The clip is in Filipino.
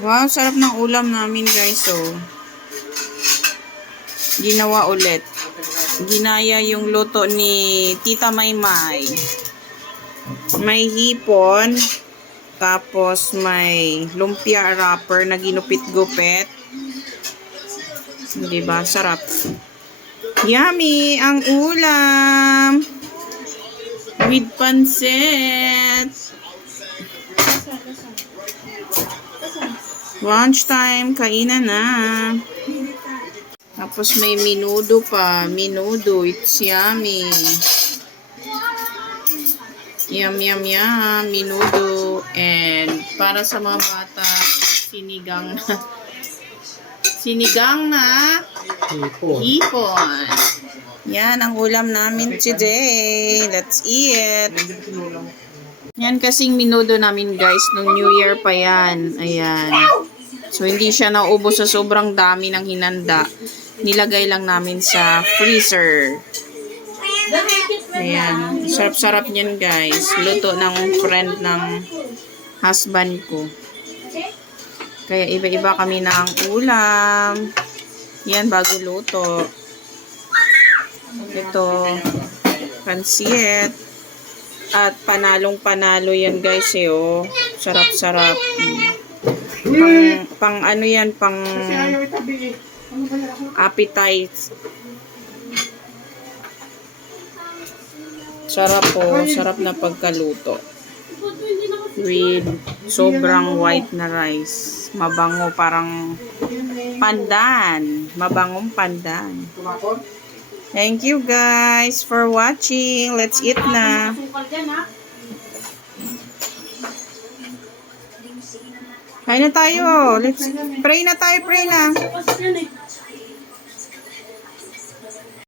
Wow, sarap ng ulam namin guys. So, ginawa ulit. Ginaya yung luto ni Tita Maymay. May hipon. Tapos may lumpia wrapper na ginupit-gupit. Diba? Sarap. Yummy! Ang ulam! With pansit. Lunch time. Kainan na. Tapos may minudo pa. Minudo. It's yummy. Yum, yum, yum. Minudo. And para sa mga bata, sinigang na. Sinigang na hipon. Yan ang ulam namin today. Let's eat. Yan kasing minudo namin guys. Nung New Year pa yan. Ayan. So, hindi siya naubos sa sobrang dami ng hinanda. Nilagay lang namin sa freezer. Ayan. Sarap-sarap niyan guys. Luto ng friend ng husband ko. Kaya iba-iba kami na ang ulam. Yan, bago luto. Ito, pansit. At panalong-panalo yan guys eh, oh. Sarap-sarap. Pang ano yan, pang appetite. Sarap po, sarap na pagkaluto. With sobrang white na rice. Mabango, parang pandan. Mabangong pandan. Thank you guys for watching. Let's eat na. Kain na tayo. Let's pray na tayo, pray na.